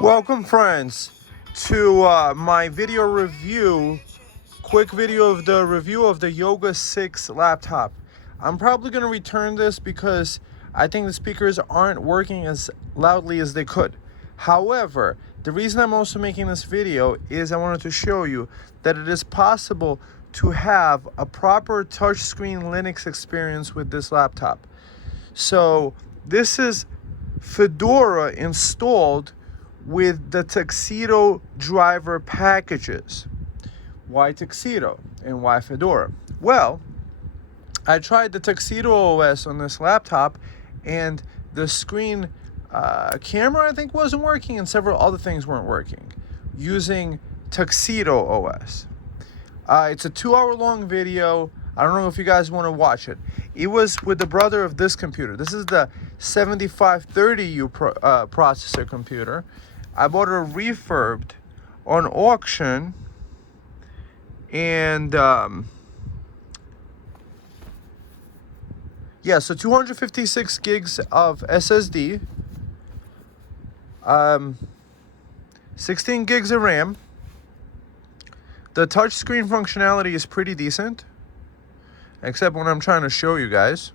Welcome friends to my video review, quick video of the review of the Yoga 6 laptop. I'm probably going to return this because I think the speakers aren't working as loudly as they could. However, the reason I'm also making this video is I wanted to show you that it is possible to have a proper touchscreen Linux experience with this laptop. So this is Fedora installed with the Tuxedo driver packages. Why Tuxedo and why Fedora? Well, I tried the Tuxedo OS on this laptop and the screen camera I think wasn't working and several other things weren't working using Tuxedo OS. It's a 2-hour long video. I don't know if you guys want to watch it. It was with the brother of this computer. This is the 7530U processor computer. I bought it refurbed on auction, and yeah, so 256 gigs of SSD, 16 gigs of RAM. The touchscreen functionality is pretty decent, except when I'm trying to show you guys.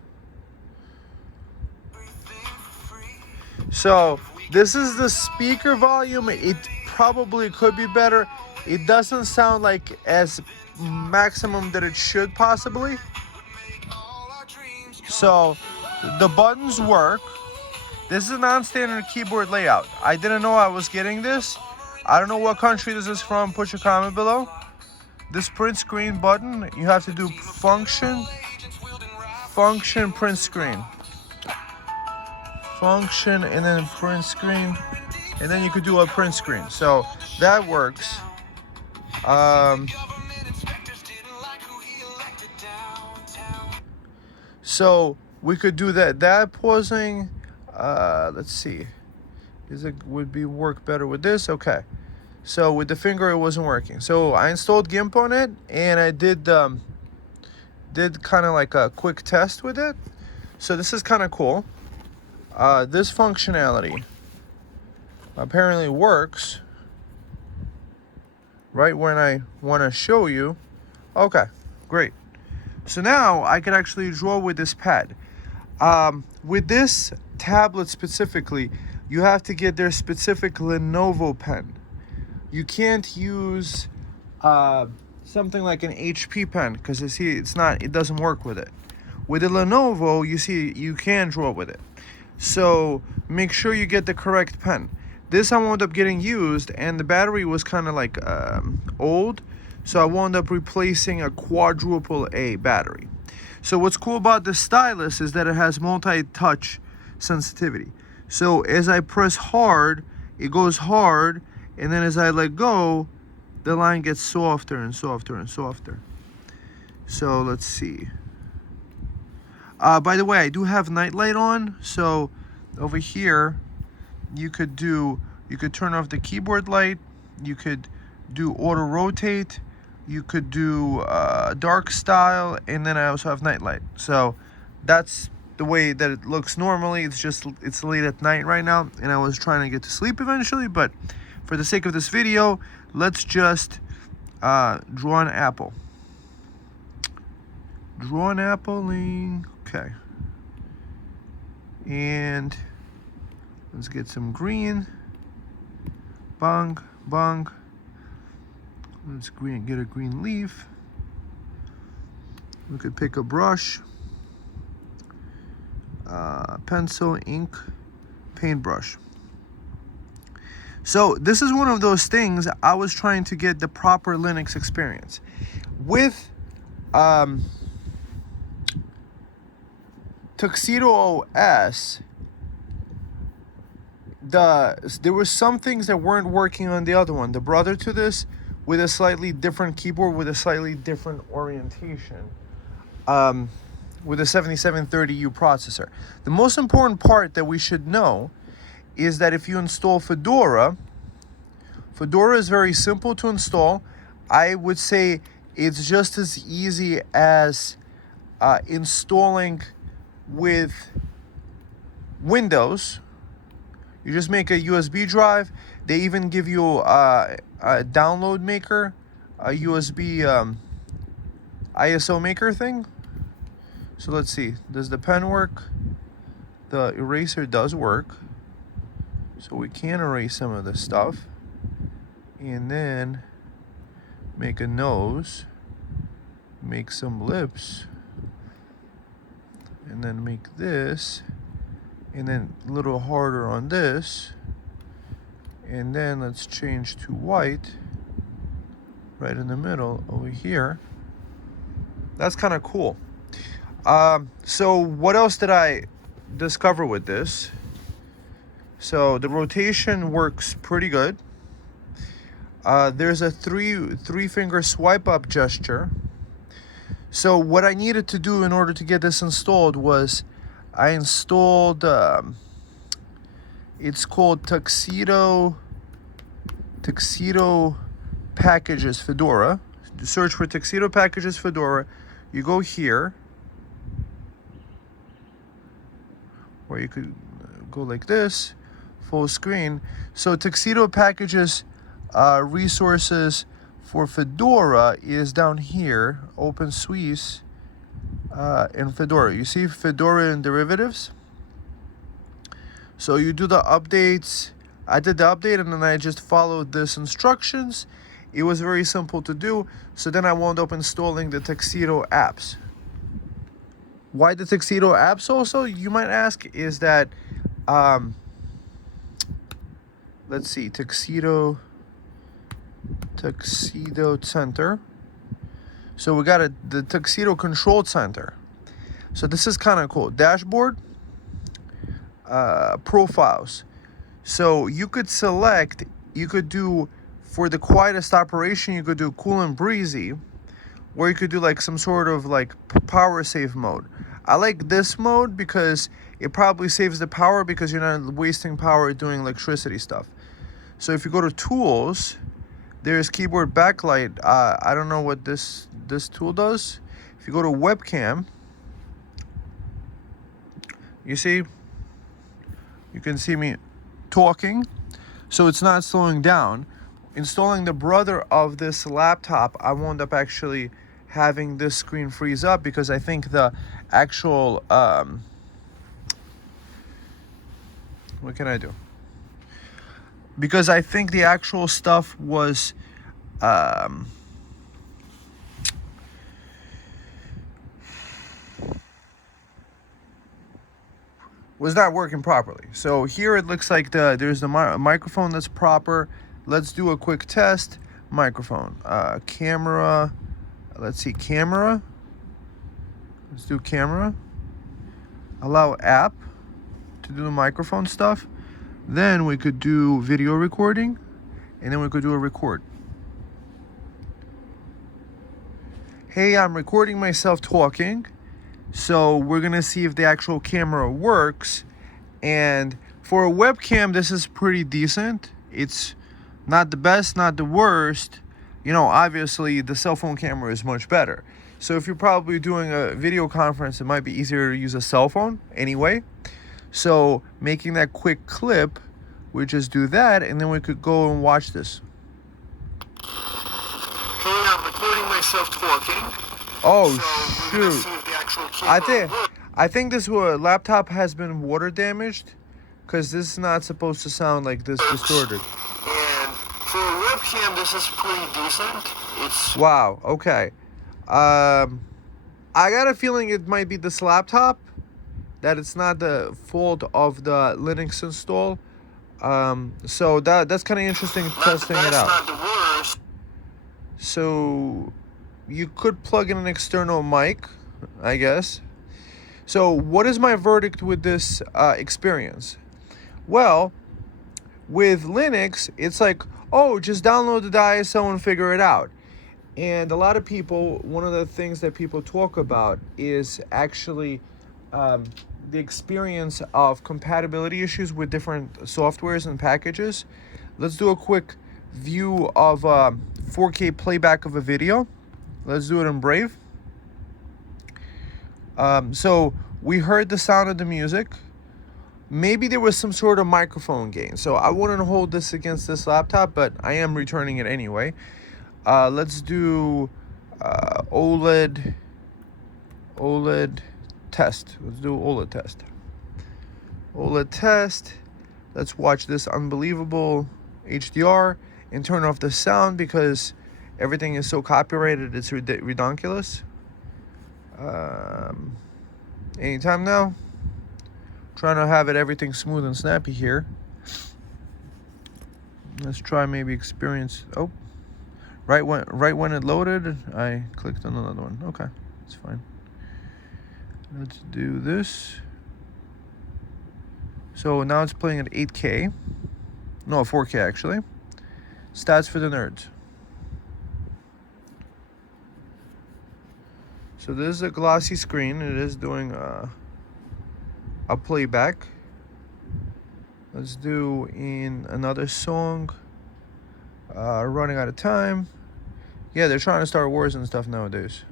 So this is the speaker volume. It probably could be better. It doesn't sound like as maximum that it should possibly. So the buttons work. This is a non-standard keyboard layout. I didn't know I was getting this. I don't know what country this is from. Put your comment below. This print screen button, you have to do function, print screen. Function and then print screen, and then you could do a print screen. So that works. So we could do that pausing. Let's see, would work better with this? Okay, so with the finger it wasn't working, so I installed GIMP on it and I did kind of like a quick test with it. So this is kind of cool. This functionality apparently works right when I want to show you. Okay, great. So now I can actually draw with this pad. With this tablet specifically, you have to get their specific Lenovo pen. You can't use something like an HP pen because it doesn't work with it. With a Lenovo, you see you can draw with it. So make sure you get the correct pen. This I wound up getting used and the battery was kind of like old, so I wound up replacing a quadruple A battery. So what's cool about the Stylus is that it has multi-touch sensitivity. So as I press hard, it goes hard, and then as I let go, the line gets softer and softer and softer. So let's see. By the way, I do have nightlight on, so over here you could turn off the keyboard light, you could do auto rotate, you could do dark style, and then I also have nightlight. So that's the way that it looks normally. It's late at night right now and I was trying to get to sleep eventually, but for the sake of this video, let's just draw an apple. Draw an appling. Okay. And let's get some green. Bong, bong. Let's get a green leaf. We could pick a brush, pencil, ink, paintbrush. So this is one of those things I was trying to get the proper Linux experience. With Tuxedo OS, there were some things that weren't working on the other one. The brother to this, with a slightly different keyboard, with a slightly different orientation, with a 7730U processor. The most important part that we should know is that if you install Fedora is very simple to install. I would say it's just as easy as installing with Windows. You just make a USB drive. They even give you a download maker, a USB ISO maker thing. So let's see, does the pen work? The eraser does work. So we can erase some of this stuff. And then make a nose, make some lips, and then make this, and then a little harder on this, and then let's change to white right in the middle over here. That's kind of cool. So what else did I discover with this? So the rotation works pretty good. There's a three finger swipe up gesture. So what I needed to do in order to get this installed was I installed it's called Tuxedo Packages Fedora. Search for Tuxedo Packages Fedora. You go here, or you could go like this, full screen. So Tuxedo Packages resources for Fedora is down here, Open Swiss in Fedora. You see Fedora and derivatives. So you do the updates. I did the update and then I just followed this instructions. It was very simple to do. So then I wound up installing the Tuxedo apps. Why the Tuxedo apps also, you might ask, is that let's see, Tuxedo Center. So we got the Tuxedo Control Center. So this is kind of cool. Dashboard, profiles. So you could select, you could do, for the quietest operation, you could do cool and breezy, or you could do like some sort of like power save mode. I like this mode because it probably saves the power because you're not wasting power doing electricity stuff. So if you go to tools, there's keyboard backlight. I don't know what this tool does. If you go to webcam, you see, you can see me talking, so it's not slowing down. Installing the brother of this laptop, I wound up actually having this screen freeze up because I think the actual what can I do? Because I think the actual stuff was not working properly. So here it looks like there's the microphone that's proper. Let's do a quick test. Microphone, camera. Let's see, camera. Let's do camera. Allow app to do the microphone stuff. Then we could do video recording, and then we could do a record. Hey, I'm recording myself talking. So we're gonna see if the actual camera works. And for a webcam, this is pretty decent. It's not the best, not the worst. You know, obviously the cell phone camera is much better. So if you're probably doing a video conference, it might be easier to use a cell phone anyway. So making that quick clip, we just do that, and then we could go and watch this. Hey, I'm recording myself talking. Oh, so shoot. I think this laptop has been water damaged, because this is not supposed to sound like this distorted. And for a webcam, this is pretty decent. It's wow, okay. I got a feeling it might be this laptop, that it's not the fault of the Linux install. So that's kind of interesting testing it out. Not the worst. So you could plug in an external mic, I guess. So what is my verdict with this experience? Well, with Linux, it's like, oh, just download the ISO and figure it out. And a lot of people, one of the things that people talk about is actually the experience of compatibility issues with different softwares and packages. Let's do a quick view of 4K playback of a video. Let's do it in Brave. So we heard the sound of the music. maybe there was some sort of microphone gain. So I wouldn't hold this against this laptop, but I am returning it anyway. Let's do OLED test. Let's do OLED test. OLED test. Let's watch this unbelievable HDR and turn off the sound because everything is so copyrighted. It's redonkulous. Anytime now. Trying to have everything smooth and snappy here. Let's try maybe experience. Oh, right when it loaded, I clicked on another one. Okay, it's fine. Let's do this. So now it's playing at 8K. No, 4K actually. Stats for the nerds. So this is a glossy screen. It is doing a playback. Let's do in another song. Running out of time. Yeah, they're trying to start wars and stuff nowadays.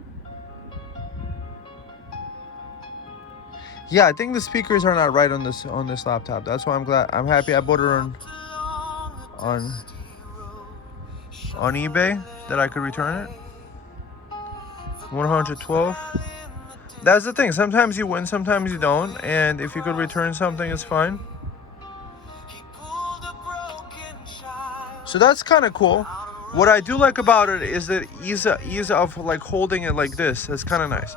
Yeah, I think the speakers are not right on this laptop. That's why I'm happy I bought it on eBay that I could return it. 112. That's the thing. Sometimes you win, sometimes you don't. And if you could return something, it's fine. So that's kind of cool. What I do like about it is that ease of like holding it like this. That's kind of nice.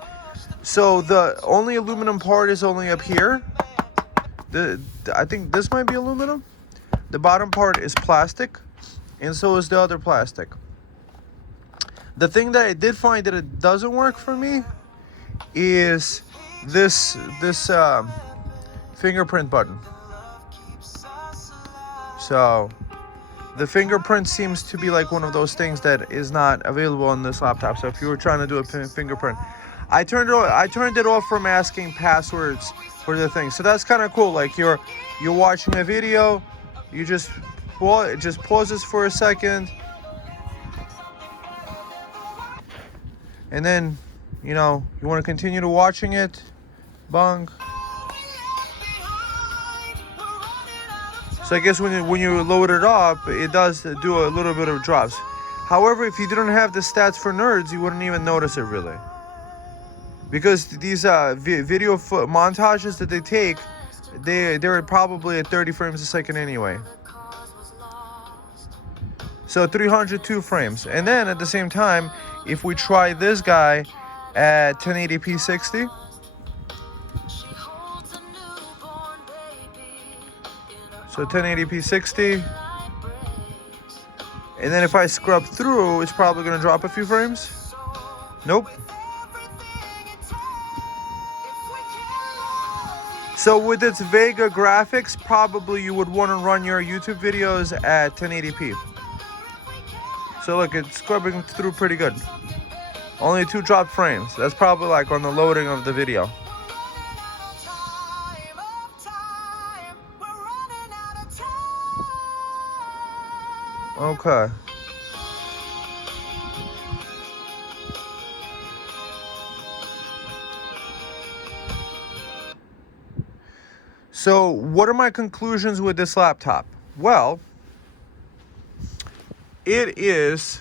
So the only aluminum part is only up here. I think this might be aluminum. The bottom part is plastic, and so is the other plastic. The thing that I did find that it doesn't work for me is this fingerprint button. So the fingerprint seems to be like one of those things that is not available on this laptop. So if you were trying to do a fingerprint, I turned it off from asking passwords for the thing. So that's kind of cool. Like you're watching a video, you just pauses for a second, and then you want to continue to watching it. Bang. So I guess when you load it up, it does do a little bit of drops. However, if you didn't have the stats for nerds, you wouldn't even notice it really. Because these video montages that they take, they're probably at 30 frames a second anyway. So 302 frames. And then at the same time, if we try this guy at 1080p 60, so 1080p 60, and then if I scrub through, it's probably going to drop a few frames. Nope. So with its Vega graphics, probably you would want to run your YouTube videos at 1080p. So look, it's scrubbing through pretty good. Only 2 dropped frames. That's probably like on the loading of the video. Okay. So what are my conclusions with this laptop? Well, it is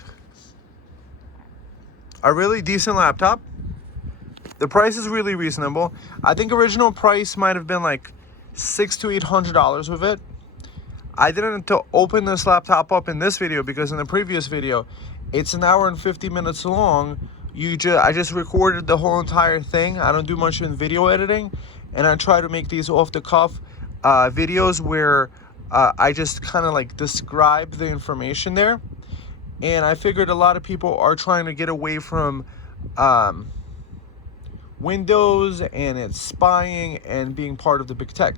a really decent laptop. The price is really reasonable. I think original price might have been like $600 to $800 with it. I didn't open this laptop up in this video because in the previous video, it's an hour and 50 minutes long. I just recorded the whole entire thing. I don't do much in video editing, and I try to make these off-the-cuff videos where I just kind of like describe the information there. And I figured a lot of people are trying to get away from Windows and its spying and being part of the big tech.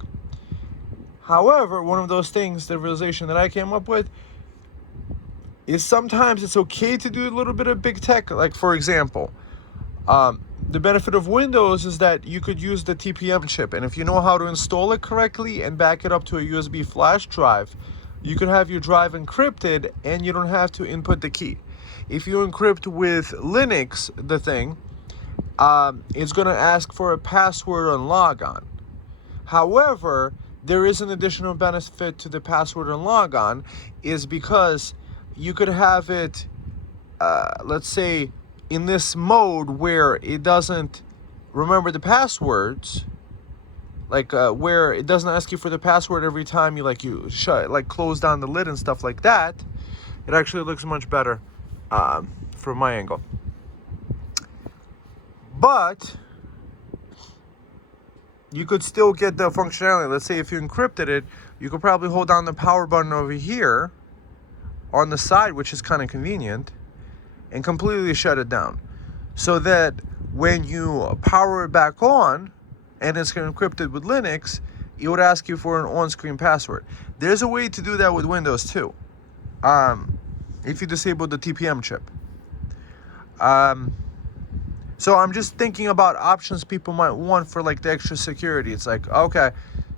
However, one of those things, the realization that I came up with, is sometimes it's okay to do a little bit of big tech. Like, for example, the benefit of Windows is that you could use the TPM chip. And if you know how to install it correctly and back it up to a USB flash drive, you could have your drive encrypted and you don't have to input the key. If you encrypt with Linux, the thing, it's going to ask for a password on logon. However, there is an additional benefit to the password and logon, is because you could have it, let's say, in this mode where it doesn't remember the passwords, like where it doesn't ask you for the password every time you shut, like close down the lid and stuff like that. It actually looks much better from my angle. But you could still get the functionality. Let's say if you encrypted it, you could probably hold down the power button over here on the side, which is kind of convenient, and completely shut it down. So that when you power it back on, and it's encrypted with Linux, it would ask you for an on-screen password. There's a way to do that with Windows too, if you disable the TPM chip. So I'm just thinking about options people might want for like the extra security. It's like, okay,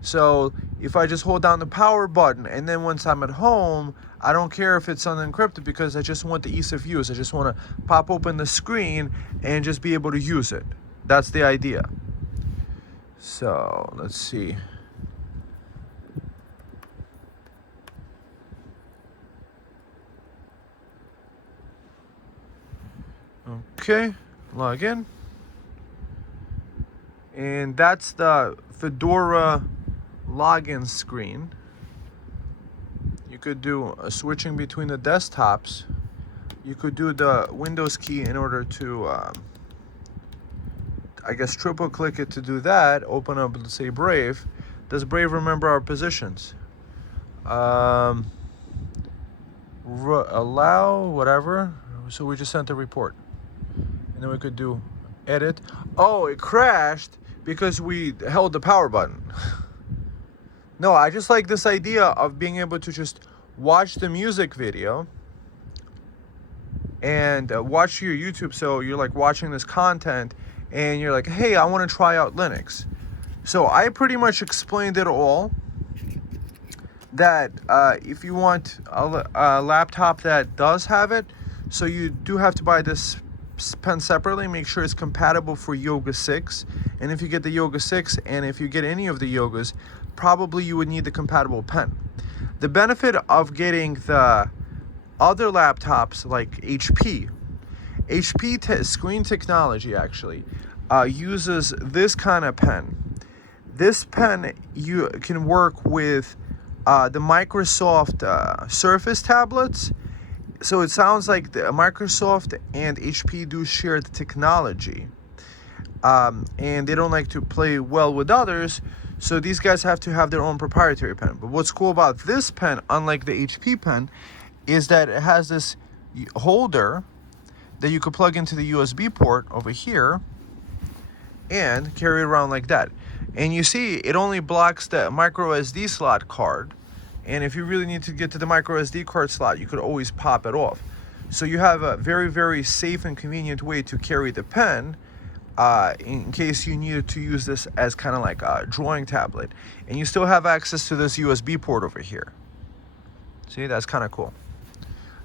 so if I just hold down the power button and then once I'm at home, I don't care if it's unencrypted because I just want the ease of use. I just want to pop open the screen and just be able to use it. That's the idea. So let's see. Okay, log in. And that's the Fedora login screen. You could do a switching between the desktops. You could do the Windows key in order to, I guess, triple click it to do that. Open up, let's say, Brave. Does Brave remember our positions? Allow, whatever. So we just sent a report. And then we could do edit. Oh, it crashed because we held the power button. No, I just like this idea of being able to just watch the music video and watch your YouTube. So you're like watching this content and you're like, hey, I want to try out Linux. So I pretty much explained it all. That if you want a laptop that does have it, so you do have to buy this pen separately. Make sure it's compatible for Yoga 6. And if you get the Yoga 6, and if you get any of the Yogas, probably you would need the compatible pen. The benefit of getting the other laptops like HP Screen Technology actually uses this kind of pen. This pen you can work with the Microsoft Surface tablets. So it sounds like the Microsoft and HP do share the technology, and they don't like to play well with others. So these guys have to have their own proprietary pen. But what's cool about this pen, unlike the HP pen, is that it has this holder that you could plug into the USB port over here and carry it around like that. And you see, it only blocks the micro SD slot card. And if you really need to get to the micro SD card slot, you could always pop it off. So you have a very, very safe and convenient way to carry the pen in case you needed to use this as kind of like a drawing tablet. And you still have access to this USB port over here. See, that's kind of cool.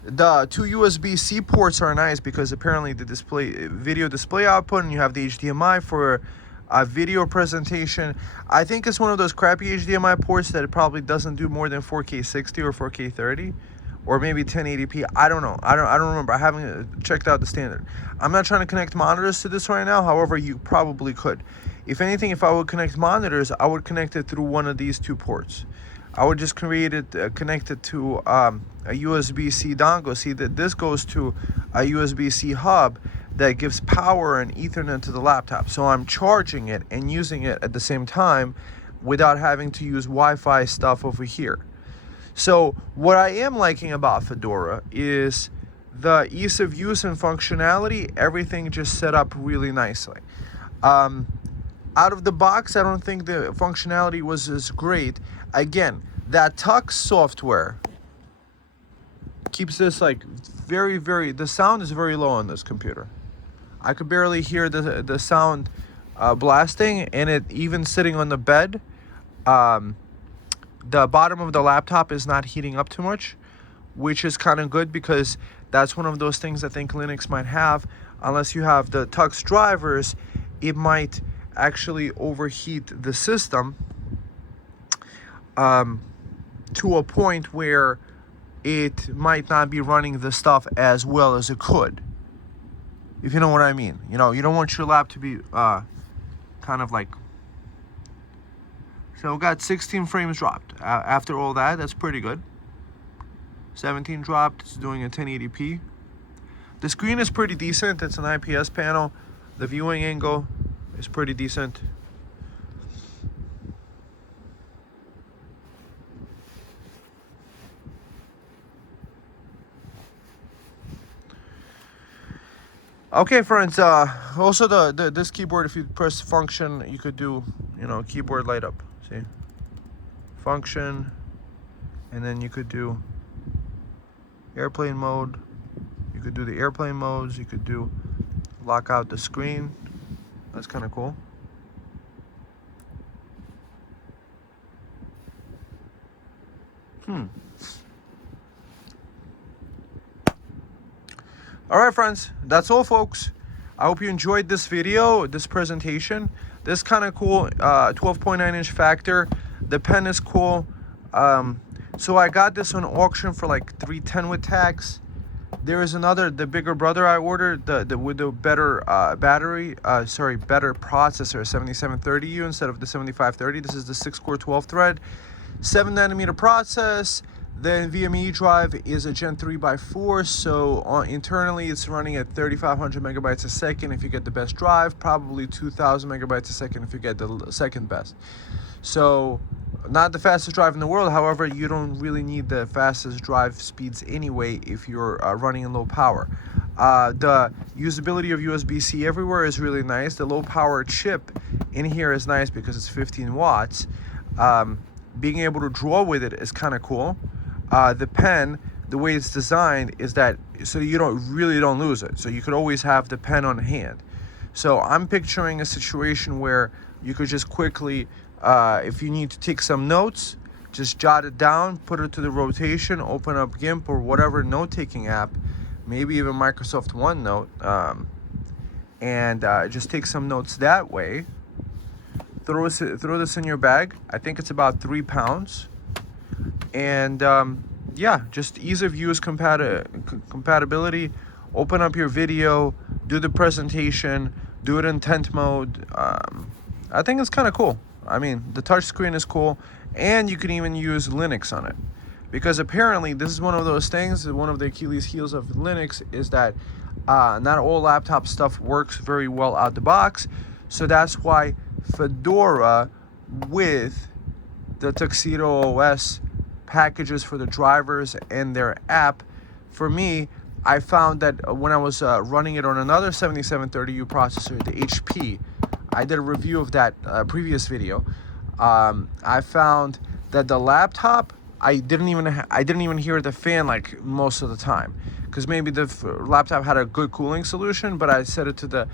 The two USB-C ports are nice because apparently the video display output, and you have the HDMI for video presentation. I think it's one of those crappy HDMI ports that it probably doesn't do more than 4K 60 or 4K 30 or maybe 1080p. I don't know. I don't remember. I haven't checked out the standard. I'm not trying to connect monitors to this right now. However, you probably could. If anything, if I would connect monitors, I would connect it through one of these two ports. I would just connect it to a USB-C dongle. See that this goes to a USB-C hub that gives power and Ethernet to the laptop. So I'm charging it and using it at the same time without having to use Wi-Fi stuff over here. So what I am liking about Fedora is the ease of use and functionality. Everything just set up really nicely. Out of the box, I don't think the functionality was as great. Again, that Tux software keeps this like very, very, the sound is very low on this computer. I could barely hear the sound blasting, and it even sitting on the bed. The bottom of the laptop is not heating up too much, which is kind of good because that's one of those things I think Linux might have. Unless you have the Tux drivers, it might actually overheat the system. to a point where it might not be running the stuff as well as it could. If you know what I mean. You know, you don't want your lap to be kind of like... So we got 16 frames dropped. After all that, that's pretty good. 17 dropped, it's doing a 1080p. The screen is pretty decent, it's an IPS panel. The viewing angle is pretty decent. Okay, friends, also this keyboard, if you press function, you could do, you know, keyboard light up. See? Function, and then you could do airplane mode. You could do the airplane modes. You could do lock out the screen. That's kind of cool. All right, friends, that's all, folks. I hope you enjoyed this video, this presentation. This kind of cool 12.9-inch factor. The pen is cool. So I got this on auction for like $310 with tax. There is another, the bigger brother I ordered, with the better better processor, 7730U instead of the 7530. This is the 6-core 12-thread, 7nm process. The NVMe drive is a Gen 3x4, so internally it's running at 3,500 megabytes a second if you get the best drive, probably 2,000 megabytes a second if you get the second best. So, not the fastest drive in the world. However, you don't really need the fastest drive speeds anyway if you're running in low power. The usability of USB-C everywhere is really nice. The low power chip in here is nice because it's 15 watts. Being able to draw with it is kind of cool. The pen, the way it's designed is that so you don't lose it. So you could always have the pen on hand. So I'm picturing a situation where you could just quickly, if you need to take some notes, just jot it down, put it to the rotation, open up GIMP or whatever note-taking app, maybe even Microsoft OneNote, and just take some notes that way. Throw this in your bag. I think it's about 3 pounds. And yeah, just ease of use, compatibility. Open up your video, do the presentation, do it in tent mode. I think it's kind of cool. I mean, the touch screen is cool, and you can even use Linux on it. Because apparently, this is one of those things, one of the Achilles heels of Linux is that not all laptop stuff works very well out the box. So that's why Fedora with the Tuxedo OS packages for the drivers and their app. For me, I found that when I was running it on another 7730U processor, the HP, I did a review of that previous video. I found that the laptop, I didn't even hear the fan like most of the time, because maybe the laptop had a good cooling solution, but I set it to the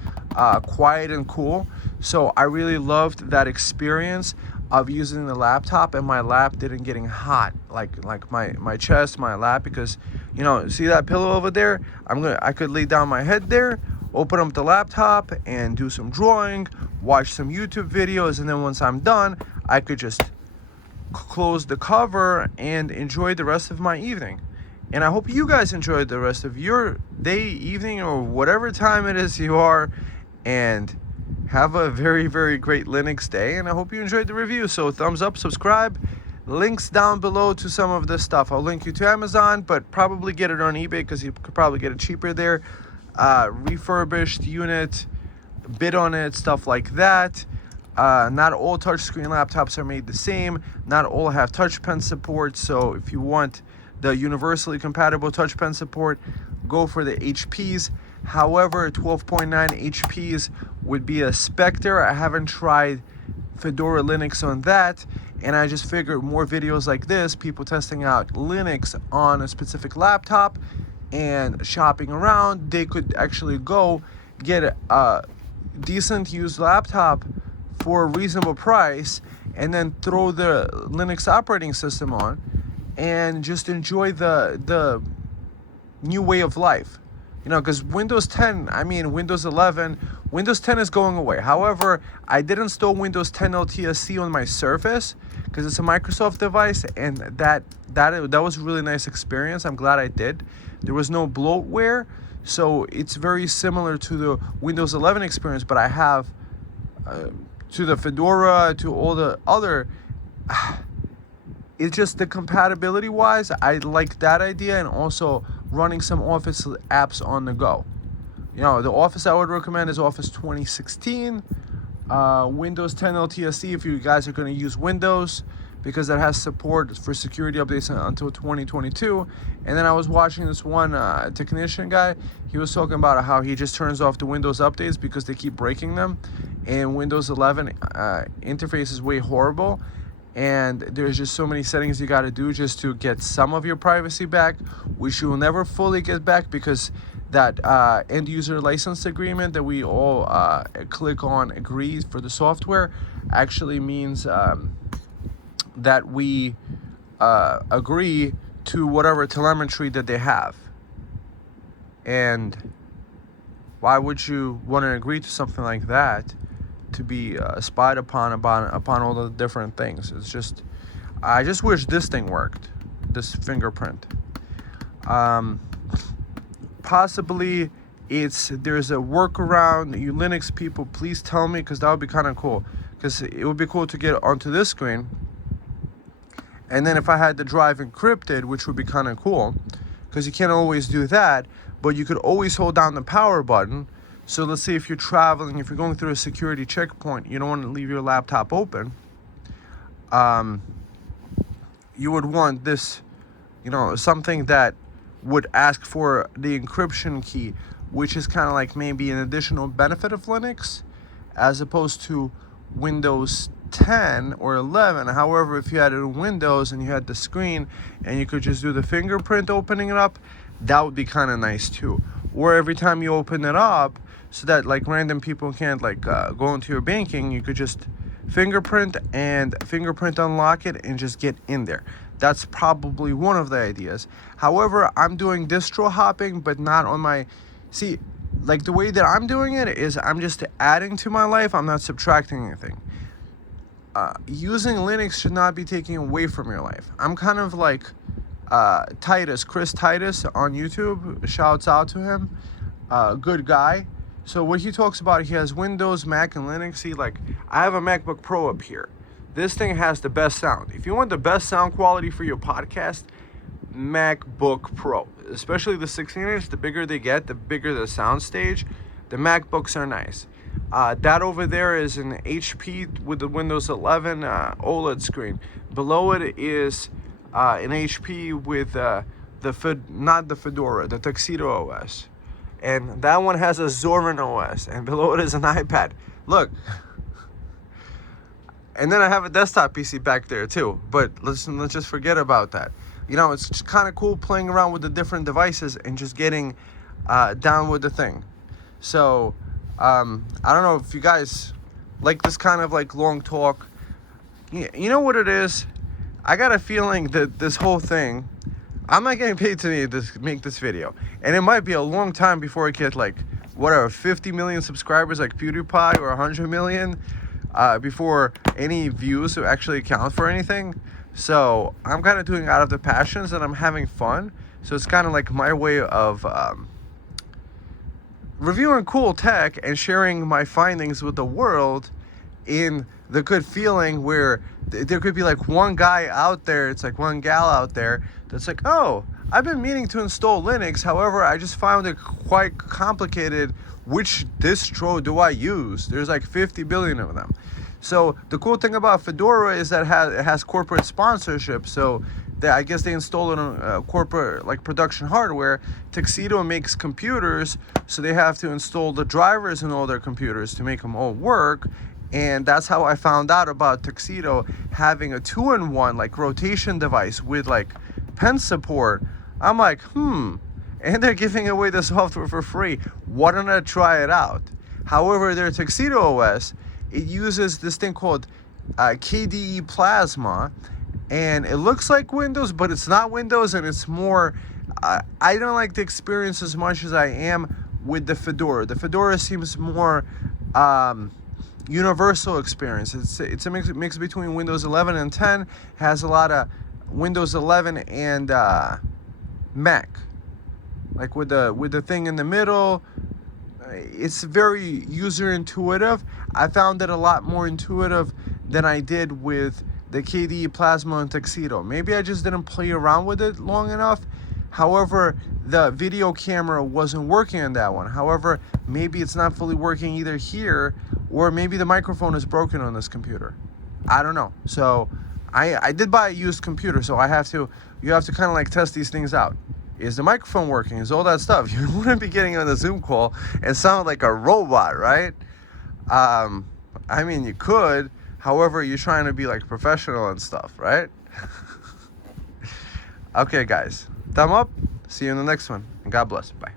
quiet and cool. So I really loved that experience of using the laptop, and my lap didn't getting hot like my chest, my lap, because you know, see that pillow over there? I could lay down my head there, open up the laptop and do some drawing, watch some YouTube videos, and then once I'm done, I could just close the cover and enjoy the rest of my evening. And I hope you guys enjoyed the rest of your day, evening, or whatever time it is you are, and have a very, very great Linux day, and I hope you enjoyed the review. So thumbs up, subscribe, links down below to some of this stuff. I'll link you to Amazon, but probably get it on eBay because you could probably get it cheaper there. Refurbished unit, bid on it, stuff like that. Not all touchscreen laptops are made the same. Not all have touch pen support. So if you want the universally compatible touch pen support, go for the HPs. However, 12.9 HPs would be a Spectre. I haven't tried Fedora Linux on that, and I just figured more videos like this, people testing out Linux on a specific laptop and shopping around, they could actually go get a decent used laptop for a reasonable price and then throw the Linux operating system on and just enjoy the new way of life. You know, because Windows 10, I mean Windows 11, Windows 10 is going away. However, I did install Windows 10 LTSC on my Surface because it's a Microsoft device, and that was a really nice experience. I'm glad I did. There was no bloatware, so it's very similar to the Windows 11 experience, but I have to the Fedora, to all the other. It's just the compatibility wise, I like that idea, and also running some Office apps on the go. You know, the Office I would recommend is Office 2016, Windows 10 LTSC if you guys are going to use Windows, because that has support for security updates until 2022. And then I was watching this one technician guy. He was talking about how he just turns off the Windows updates because they keep breaking them, and Windows 11 interface is way horrible. And there's just so many settings you got to do just to get some of your privacy back, which you will never fully get back, because that end user license agreement that we all click on agree for the software actually means that we agree to whatever telemetry that they have. And why would you want to agree to something like that, to be spied upon all the different things? It's just, I just wish this thing worked, this fingerprint. Possibly there's a workaround. You Linux people, please tell me, because that would be kind of cool, because it would be cool to get onto this screen, and then if I had the drive encrypted, which would be kind of cool, because you can't always do that, but you could always hold down the power button. So let's say if you're traveling, if you're going through a security checkpoint, you don't want to leave your laptop open. You would want this, you know, something that would ask for the encryption key, which is kind of like maybe an additional benefit of Linux, as opposed to Windows 10 or 11. However, if you had it in Windows and you had the screen and you could just do the fingerprint opening it up, that would be kind of nice too. Or every time you open it up, so that like random people can't like go into your banking, you could just fingerprint unlock it and just get in there. That's probably one of the ideas. However, I'm doing distro hopping, but not on my, see, like the way that I'm doing it is I'm just adding to my life. I'm not subtracting anything. Using Linux should not be taking away from your life. I'm kind of like Chris Titus on YouTube. Shouts out to him. Good guy. So what he talks about, he has Windows, Mac, and Linux. See, like, I have a MacBook Pro up here. This thing has the best sound. If you want the best sound quality for your podcast, MacBook Pro, especially the 16-inch, the bigger they get, the bigger the sound stage. The MacBooks are nice. That over there is an HP with the Windows 11 OLED screen. Below it is an HP with not the Fedora, the Tuxedo OS. And that one has a Zorin OS, and below it is an iPad. Look. And then I have a desktop PC back there too. But let's just forget about that. You know, it's just kind of cool playing around with the different devices and just getting down with the thing. So I don't know if you guys like this kind of like long talk. You know what it is? I got a feeling that this whole thing, I'm not getting paid to make this video. And it might be a long time before I get like, whatever, 50 million subscribers like PewDiePie, or 100 million, before any views actually count for anything. So I'm kind of doing it out of the passions, and I'm having fun. So it's kind of like my way of reviewing cool tech and sharing my findings with the world, in the good feeling where there could be like one guy out there, it's like one gal out there that's like, oh, I've been meaning to install Linux, however, I just found it quite complicated. Which distro do I use? There's like 50 billion of them. So the cool thing about Fedora is that it has corporate sponsorship. So I guess they install it on corporate like production hardware. Tuxedo makes computers, so they have to install the drivers in all their computers to make them all work. And that's how I found out about Tuxedo having a 2-in-1 like rotation device with like pen support. I'm like, and they're giving away the software for free. Why don't I try it out? However, their Tuxedo OS, it uses this thing called KDE Plasma, and it looks like Windows, but it's not Windows, and it's more I don't like the experience as much as I am with the Fedora. The Fedora seems more universal experience. It's a mix between Windows 11 and 10. Has a lot of Windows 11 and Mac, like with the thing in the middle. It's very user intuitive. I found it a lot more intuitive than I did with the KDE Plasma and Tuxedo. Maybe I just didn't play around with it long enough. However, the video camera wasn't working on that one. However, maybe it's not fully working either here, or maybe the microphone is broken on this computer. I don't know. So I did buy a used computer, so you have to kind of like test these things out. Is the microphone working? Is all that stuff? You wouldn't be getting on the Zoom call and sound like a robot, right? I mean, you could. However, you're trying to be like professional and stuff, right? Okay, guys. Thumb up. See you in the next one. And God bless. Bye.